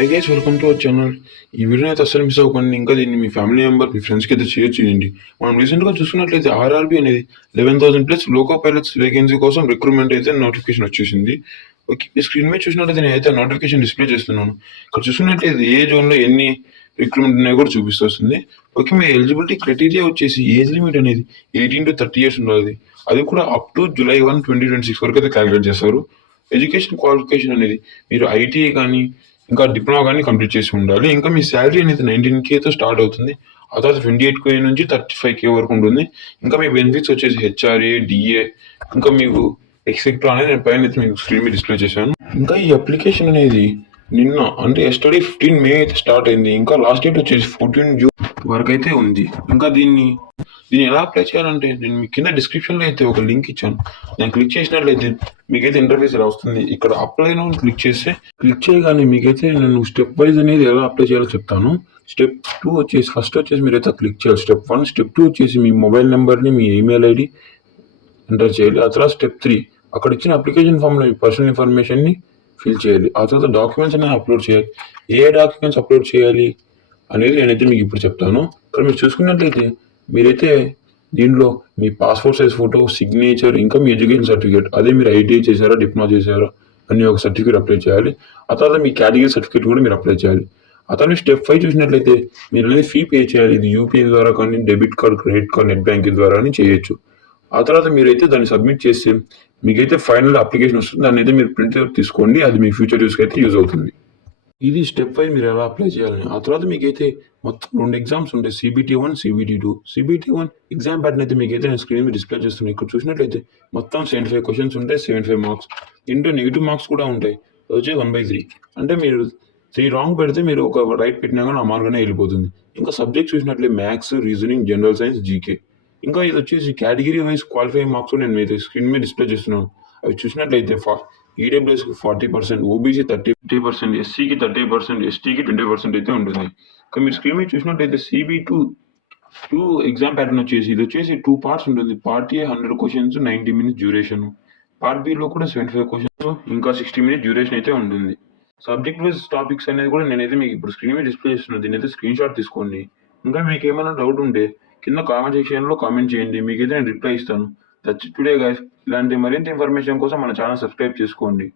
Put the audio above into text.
Hi guys, welcome to our channel. ఈ వీడియోని అయితే అస్సలు మిస్ అవ్వకండి. ఇంకా దీన్ని మీ ఫ్యామిలీ మెంబర్, మీ ఫ్రెండ్స్కి అయితే షేర్ చేయండి. మనం రీసెంట్గా చూసుకున్నట్లయితే ఆర్ఆర్బీ అనేది 11,000+ లోకో పైలట్స్ వేకెన్సీ కోసం రిక్రూట్మెంట్ అయితే నోటిఫికేషన్ వచ్చేసింది. ఓకే, మీ స్క్రీన్ మీద చూసినట్లయితే నేనైతే నోటిఫికేషన్ డిస్ప్లే చేస్తున్నాను. ఇక్కడ చూసుకున్నట్లయితే ఏ జోన్లో ఎన్ని రిక్రూట్మెంట్ ఉన్నాయో కూడా చూపిస్తుంది. ఓకే, మీ ఎలిజిబిలిటీ క్రైటీరియా వచ్చేసి ఏజ్ లిమిట్ అనేది 18 to 30 years ఉండాలి. అది కూడా అప్ టు July 1, 2026 వరకు అయితే క్యాలిక్యులేట్ చేస్తారు. ఎడ్యుకేషన్ క్వాలిఫికేషన్ అనేది మీరు ఐటీఐ కానీ ఇంకా డిప్లొమా కానీ కంప్లీట్ చేసి ఉండాలి. ఇంకా మీ శాలరీ అనేది 19Kతో స్టార్ట్ అవుతుంది. ఆ తర్వాత 28K నుంచి 35K వరకు ఉంటుంది. ఇంకా మీ బెనిఫిట్స్ వచ్చేసి హెచ్ఆర్ఏ, డిఏ, ఇంకా మీకు ఎక్సెట్రా అనేది నేను పైన అయితే మీకు స్క్రీన్ మీద డిస్ప్లే చేశాను. ఇంకా ఈ అప్లికేషన్ అనేది నిన్న అంటే ఎస్టర్డే 15 May అయితే స్టార్ట్ అయింది. ఇంకా లాస్ట్ డేట్ వచ్చేసి 14 June వరకు అయితే ఉంది. ఇంకా దీన్ని ఎలా అప్లై చేయాలంటే నేను మీ కింద డిస్క్రిప్షన్లో అయితే ఒక లింక్ ఇచ్చాను. నేను క్లిక్ చేసినట్లయితే మీకైతే ఇంటర్ఫేస్ ఇలా వస్తుంది. ఇక్కడ అప్లై నౌ క్లిక్ చేయగానే మీకైతే నేను స్టెప్ వైజ్ అనేది ఎలా అప్లై చేయాలో చెప్తాను. స్టెప్ 2 వచ్చేసి ఫస్ట్ వచ్చేసి మీరైతే క్లిక్ చేయాలి స్టెప్ 1. స్టెప్ 2 వచ్చేసి మీ మొబైల్ నెంబర్ని, మీ ఈమెయిల్ ఐడి ఎంటర్ చేయాలి. ఆ తర్వాత స్టెప్ 3 అక్కడ ఇచ్చిన అప్లికేషన్ ఫామ్లో మీ పర్సనల్ ఇన్ఫర్మేషన్ని ఫిల్ చేయాలి. ఆ తర్వాత డాక్యుమెంట్స్ అనేది అప్లోడ్ చేయాలి. ఏ డాక్యుమెంట్స్ అప్లోడ్ చేయాలి అనేది నేనైతే మీకు ఇప్పుడు చెప్తాను. ఇక్కడ మీరు చూసుకున్నట్లయితే మీరైతే దీనిలో మీ పాస్పోర్ట్ సైజ్ ఫోటో, సిగ్నేచర్, ఇంకా మీ ఎడ్యుకేషన్ సర్టిఫికేట్, అదే మీరు ఐటీఐ చేశారా, డిప్లొమా చేశారా అని ఒక సర్టిఫికేట్ అప్లై చేయాలి. ఆ తర్వాత మీ కేటగిరీ సర్టిఫికేట్ కూడా మీరు అప్లై చేయాలి. ఆ తర్వాత స్టెప్ 5 చూసినట్లయితే మీరు అనేది ఫీ పే చేయాలి. ఇది యూపీఐ ద్వారా కానీ, debit card, credit card, net banking ద్వారా కానీ చేయొచ్చు. ఆ తర్వాత మీరైతే దాన్ని సబ్మిట్ చేస్తే మీకైతే ఫైనల్ అప్లికేషన్ వస్తుంది. దాన్ని అయితే మీరు ప్రింట్ తీసుకోండి. అది మీ ఫ్యూచర్ యూస్కి అయితే యూజ్ అవుతుంది. ఇది స్టెప్ 5 మీరు ఎలా అప్లై చేయాలని. ఆ తర్వాత మీకైతే మొత్తం 2 ఎగ్జామ్స్ ఉంటాయి, CBT1, CBT2. CBT1 exam pattern అయితే మీకైతే నేను స్క్రీన్ మీద డిస్ప్లే చేస్తున్నాను. ఇక్కడ చూసినట్లయితే మొత్తం 75 క్వశ్చన్స్ ఉంటాయి, 75 మార్క్స్. ఇంటూ నెగిటివ్ మార్క్స్ కూడా ఉంటాయి, వచ్చి 1/3. అంటే మీరు 3 రాంగ్ పెడితే మీరు ఒక రైట్ పెట్టినా కానీ ఆ మార్క్ అనేది వెళ్ళిపోతుంది. ఇంకా సబ్జెక్ట్ చూసినట్లయితే maths, reasoning, general science, GK. ఇంకా ఇది వచ్చేసి కేటగిరీ వైజ్ క్వాలిఫై మార్క్స్ నేను మీతో స్క్రీన్ మీద డిస్ప్లే చేస్తున్నాను. అవి చూసినట్లయితే ఈడబ్ల్యూఎస్కి 40%, ఓబీసీ 30%, ఎస్సీకి 30%, ఎస్టీకి 20% అయితే ఉంటుంది. ఇంకా మీరు స్క్రీన్ మీద చూసినట్లయితే CB2 ఎగ్జామ్ ప్యాటర్న్ వచ్చేసి ఇది వచ్చేసి 2 parts ఉంటుంది. Part A 100 questions, 90 minutes duration. Part below కూడా 75 క్వశ్చన్స్, ఇంకా 60 minutes డ్యూరేషన్ అయితే ఉంటుంది. సబ్జెక్ట్ వైజ్ టాపిక్స్ అనేది కూడా నేనైతే మీకు ఇప్పుడు స్క్రీన్ మీద డిస్ప్లే చేస్తున్నాను. దీని అయితే స్క్రీన్ షాట్ తీసుకోండి. ఇంకా మీకు ఏమైనా డౌట్ ఉంటే కింద కామెంట్ సెక్షన్లో కామెంట్ చేయండి, మీకైతే నేను రిప్లై ఇస్తాను. That's it today guys. ఇలాంటి మరింత ఇన్ఫర్మేషన్ కోసం మన ఛానల్ సబ్స్క్రైబ్ చేసుకోండి.